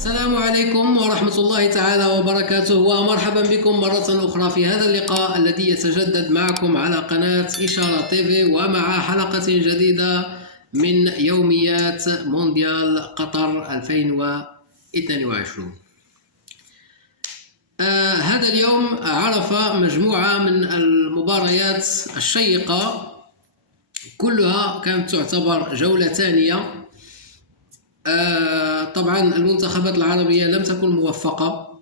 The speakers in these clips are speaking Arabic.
السلام عليكم ورحمة الله تعالى وبركاته، ومرحبا بكم مرة أخرى في هذا اللقاء الذي يتجدد معكم على قناة إشارة تيفي، ومع حلقة جديدة من يوميات مونديال قطر 2022. هذا اليوم عرف مجموعة من المباريات الشيقة، كلها كانت تعتبر جولة ثانية. طبعا المنتخبات العربية لم تكن موفقة.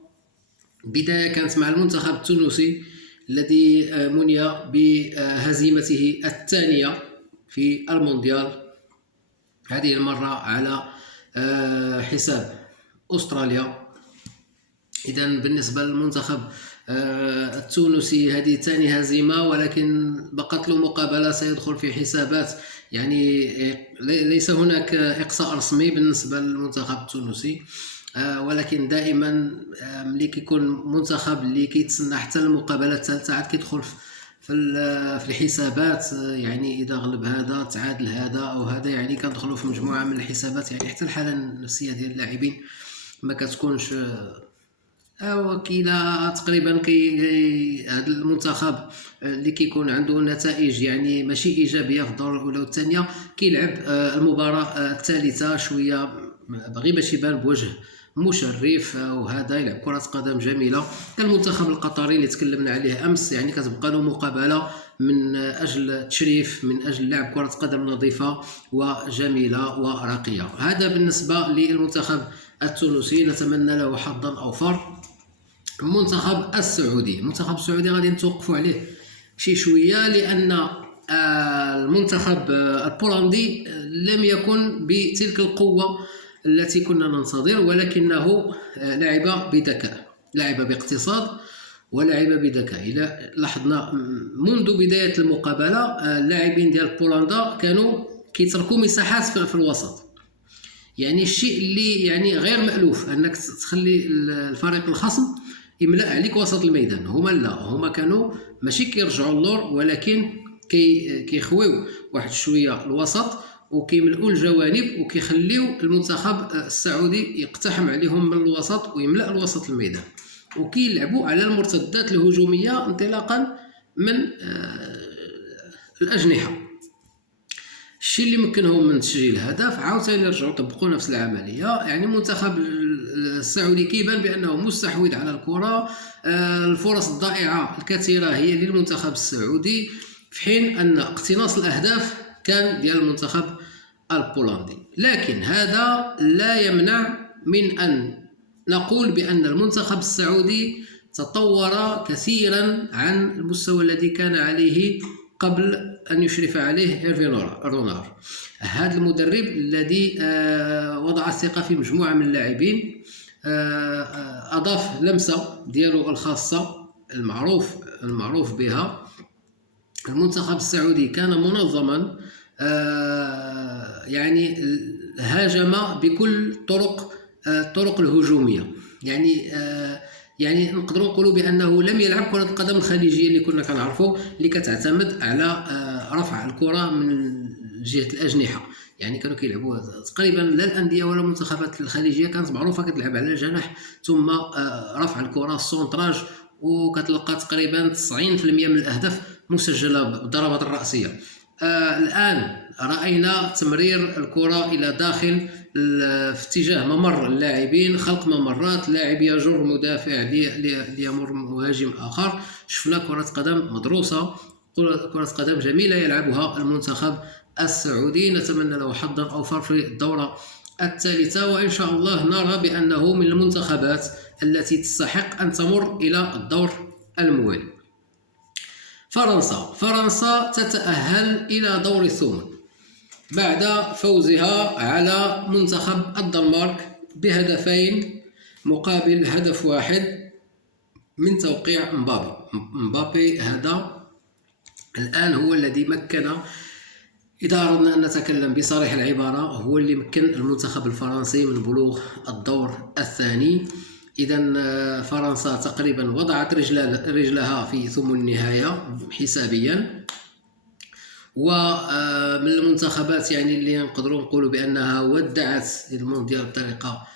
بداية كانت مع المنتخب التونسي الذي مني بهزيمته الثانية في المونديال، هذه المرة على حساب أستراليا. إذن بالنسبة للمنتخب التونسي هذه ثاني هزيمة، ولكن بقت له مقابلة سيدخل في حسابات، يعني ليس هناك إقصاء رسمي بالنسبة للمنتخب التونسي، ولكن دائما ملي كيكون منتخب اللي كيتسنى حتى المقابلة الثالثة عاد كيدخل في الحسابات، يعني إذا غلب هذا تعادل هذا أو هذا، يعني كندخلوا في مجموعة من الحسابات. يعني حتى الحالة النفسية ديال اللاعبين ما كتكونش وكيلا تقريبا. هذا المنتخب اللي كيكون عنده نتائج يعني ماشي ايجابيه في الدور الاولى والثانيه، كيلعب المباراه الثالثه شويه باغي باش يبان بوجه مشرف، وهذا يلعب كره قدم جميله. المنتخب القطري اللي تكلمنا عليه امس، يعني كتبقى له مقابله من اجل التشريف، من اجل لعب كره قدم نظيفه وجميله وراقيه. هذا بالنسبه للمنتخب التونسي، نتمنى له حظا اوفر. المنتخب السعودي غادي نتوقفوا عليه شي شويه، لان المنتخب البولندي لم يكن بتلك القوه التي كنا ننتظر، ولكنه لعب بذكاء، لعب باقتصاد ولعب بذكاء. إلى لاحظنا منذ بدايه المقابله اللاعبين ديال بولندا كانوا كيتركوا مساحات في الوسط، يعني الشيء اللي يعني غير مألوف انك تخلي الفريق الخصم يملأ عليك وسط الميدان. هما كانوا ماشي كيرجعوا اللور، ولكن كيخويو واحد شويه الوسط وكيملؤوا الجوانب، وكيخليو المنتخب السعودي يقتحم عليهم من الوسط ويملأ الوسط الميدان، وكيلعبوا على المرتدات الهجوميه انطلاقا من الاجنحه. الشيء اللي مكنهم من تسجيل هدف عاوتاني يرجعوا يطبقوا نفس العمليه. يعني المنتخب السعودي كيبان بانه مستحوذ على الكره، الفرص الضائعه الكثيره هي للمنتخب السعودي، في حين ان اقتناص الاهداف كان ديال المنتخب البولندي. لكن هذا لا يمنع من ان نقول بان المنتخب السعودي تطور كثيرا عن المستوى الذي كان عليه قبل أن يشرف عليه إيرفي رونار، هذا المدرب الذي وضع الثقة في مجموعة من اللاعبين، أضاف لمسة ديالو الخاصة المعروف بها. المنتخب السعودي كان منظما، يعني هاجم بكل الطرق الهجومية، يعني نقدروا نقولوا بانه لم يلعب كره القدم الخليجيه اللي كنا كنعرفوا، اللي كتعتمد على رفع الكره من جهه الاجنحه. يعني كانوا كيلعبوا تقريبا لا الانديه ولا المنتخبات الخليجيه كانت معروفه كتلعب على الجناح ثم رفع الكره السونتراج، وكتلقى تقريبا 90% من الاهداف مسجله بالضربات الراسيه. الان راينا تمرير الكره الى داخل في اتجاه ممر اللاعبين، خلق ممرات، لاعب يجر مدافع ليمر مهاجم اخر. شفنا كرة قدم مدروسة، كرة قدم جميلة يلعبها المنتخب السعودي. نتمنى له حظا اوفر في الدورة الثالثة، وان شاء الله نرى بانه من المنتخبات التي تستحق ان تمر الى الدور الموالي. فرنسا تتأهل الى دور الثمن بعد فوزها على منتخب الدنمارك بهدفين مقابل هدف واحد من توقيع مبابي. هذا الآن هو الذي مكن، إذا أردنا أن نتكلم بصريح العبارة، هو اللي مكن المنتخب الفرنسي من بلوغ الدور الثاني. إذن فرنسا تقريبا وضعت رجلها في ثمن النهاية حسابيا، ومن المنتخبات يعني اللي نقدروا نقولوا بانها ودعت المونديال بطريقه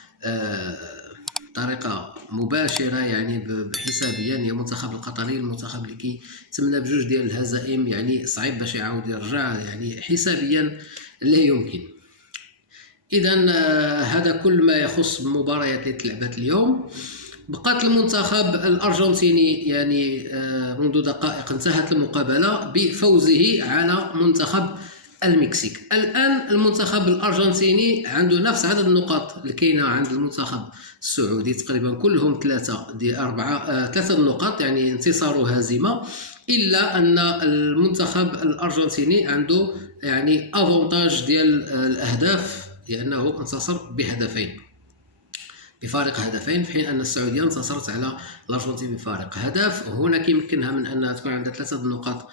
بطريقه مباشره يعني حسابيا هي المنتخب القطري، المنتخب اللي كيتمنى بجوج ديال الهزائم، يعني صعيب باش يعاود يرجع، يعني حسابيا لا يمكن. اذا هذا كل ما يخص المباريات اللي تلعبت اليوم. بقات المنتخب الارجنتيني يعني منذ دقائق انتهت المقابله بفوزه على منتخب المكسيك. الان المنتخب الارجنتيني عنده نفس عدد النقاط اللي كاينه عند المنتخب السعودي، تقريبا كلهم 3 النقاط، يعني انتصار وهزيمه، الا ان المنتخب الارجنتيني عنده يعني افونتاج ديال الاهداف، لانه انتصر بفارق هدفين، في حين ان السعوديه انتصرت على الارجنتين بفارق هدف. هنا يمكنها من انها تكون عندها 3 نقاط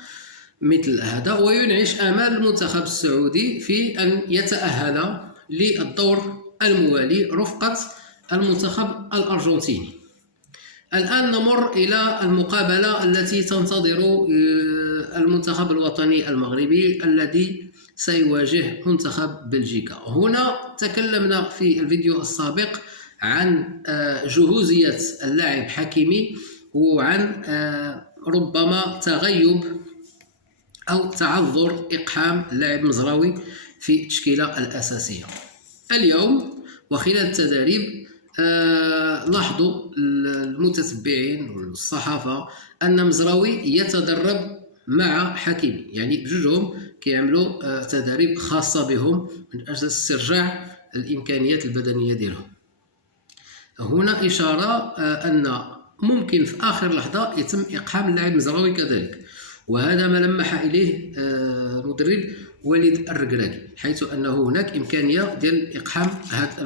مثل هذا، وينعش آمال المنتخب السعودي في أن يتأهل للدور الموالي رفقة المنتخب الأرجنتيني. الآن نمر إلى المقابلة التي تنتظر المنتخب الوطني المغربي الذي سيواجه منتخب بلجيكا. هنا تكلمنا في الفيديو السابق عن جهوزية اللاعب حكيمي، وعن ربما تغيب أو تعذر إقحام اللاعب مزراوي في التشكيلة الأساسية. اليوم وخلال التدريب لاحظوا المتتبعين والصحافة أن مزراوي يتدرب مع حكيمي، يعني بجوجهم كيعملوا تدريب خاصة بهم من أجل استرجاع الإمكانيات البدنية ديالهم. هنا إشارة أن ممكن في آخر لحظة يتم إقحام اللاعب مزراوي كذلك، وهذا ما لمح إليه المدرب وليد الركراكي، حيث أنه هناك إمكانية ديال إقحام هذا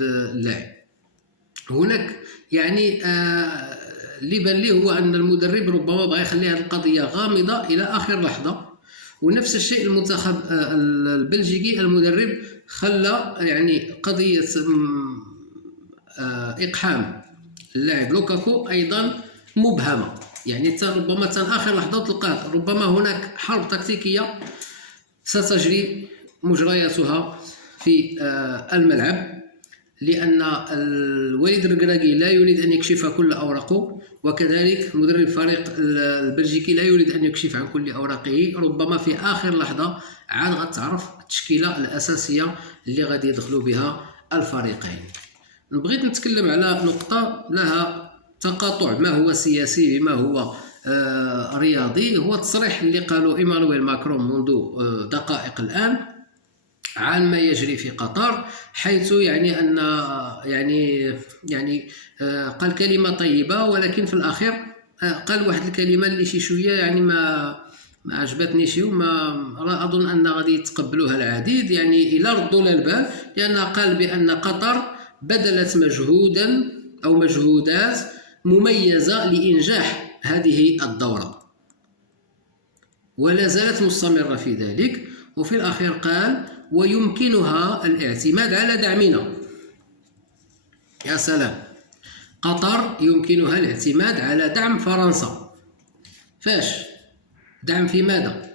اللاعب. هناك يعني اللي بان ليه هو أن المدرب ربما بغى يخلي هذه القضية غامضة إلى آخر لحظة، ونفس الشيء المنتخب البلجيكي، المدرب خلى يعني قضية إقحام اللاعب لوكاكو أيضا مبهمة، يعني ربما آخر لحظة تلقاه ربما هناك حرب تكتيكية ستجري مجرياتها في الملعب، لأن الوليد الركراكي لا يريد أن يكشف كل أوراقه، وكذلك مدرب الفريق البلجيكي لا يريد أن يكشف عن كل أوراقه. ربما في آخر لحظة عاد غتعرف التشكيلة الأساسية اللي غادي يدخلوا بها الفريقين. بغيت نتكلم على نقطة لها تقاطع ما هو سياسي بما هو رياضي، هو التصريح اللي قالوا إيمانويل ماكرون منذ دقائق الآن عن ما يجري في قطر، حيث يعني أن يعني قال كلمة طيبة، ولكن في الأخير قال واحد الكلمة اللي شي شوية يعني ما عجبتنيش، وما أظن أن غادي يتقبلوها العديد، يعني إلا ردوا للبال، لأن قال بأن قطر بذلت مجهودا أو مجهودات مميزة لإنجاح هذه الدورة ولا زالت مستمرة في ذلك. وفي الأخير قال ويمكنها الاعتماد على دعمنا. يا سلام، قطر يمكنها الاعتماد على دعم فرنسا. فاش؟ دعم في ماذا؟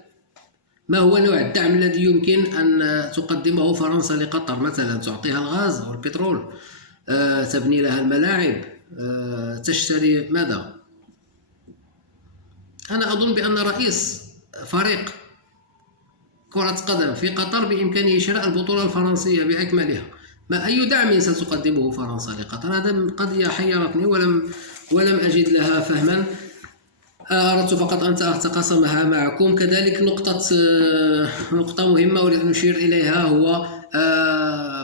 ما هو نوع الدعم الذي يمكن أن تقدمه فرنسا لقطر؟ مثلا تعطيها الغاز أو البترول، تبني لها الملاعب، تشتري ماذا؟ أنا أظن بأن رئيس فريق كرة قدم في قطر بإمكانه شراء البطولة الفرنسية بأكملها. ما أي دعم ستقدمه فرنسا لقطر؟ هذا قضية حيرتني ولم أجد لها فهما. أردت فقط أن أتقاسمها معكم. كذلك نقطة مهمة أريد أن أشير إليها، هو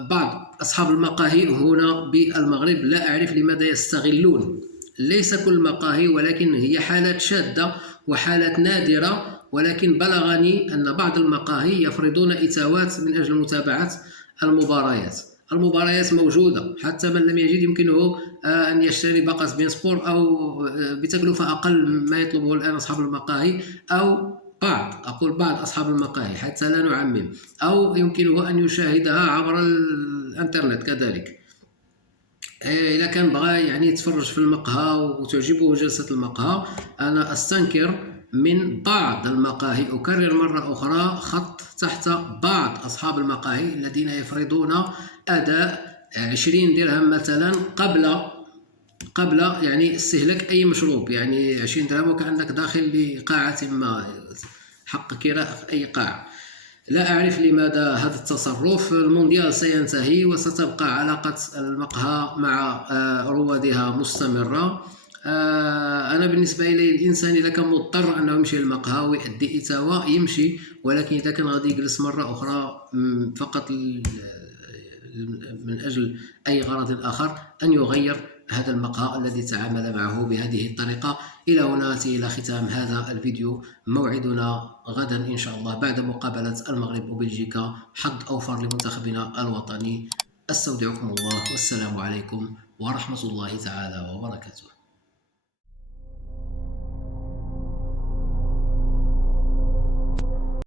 بعض أصحاب المقاهي هنا بالمغرب، لا أعرف لماذا يستغلون، ليس كل مقاهي ولكن هي حالات شاذة وحالات نادرة، ولكن بلغني أن بعض المقاهي يفرضون إتاوات من أجل متابعة المباريات موجودة، حتى من لم يجد يمكنه أن يشتري باقة بين سبور أو بتكلفة أقل ما يطلبه الآن أصحاب المقاهي، أو بعض أصحاب المقاهي حتى لا نعمم، أو يمكنه أن يشاهدها عبر الإنترنت كذلك. إذا كان بغى يعني يتفرج في المقهى وتعجبه جلسة المقهى، أنا أستنكر من بعض المقاهي، أكرر مرة أخرى، خط تحت بعض أصحاب المقاهي الذين يفرضون أداء 20 درهم مثلا قبل يعني استهلاك أي مشروب، يعني 20 درهم وكان عندك داخل لقاعة ما، حق كراء أي قاعة. لا أعرف لماذا هذا التصرف. المونديال سينتهي وستبقى علاقة المقهى مع روادها مستمرة. أنا بالنسبة إلي الإنسان إذا كان مضطر أنه يمشي للمقهى ويؤدي إتاوة يمشي، ولكن إذا كان غادي يجلس مرة أخرى فقط من أجل أي غرض آخر، أن يغير هذا المقهى الذي تعامل معه بهذه الطريقة. إلى هنا نأتي إلى ختام هذا الفيديو. موعدنا غدا إن شاء الله بعد مقابلة المغرب وبلجيكا. حظ أوفر لمنتخبنا الوطني. أستودعكم الله والسلام عليكم ورحمة الله تعالى وبركاته.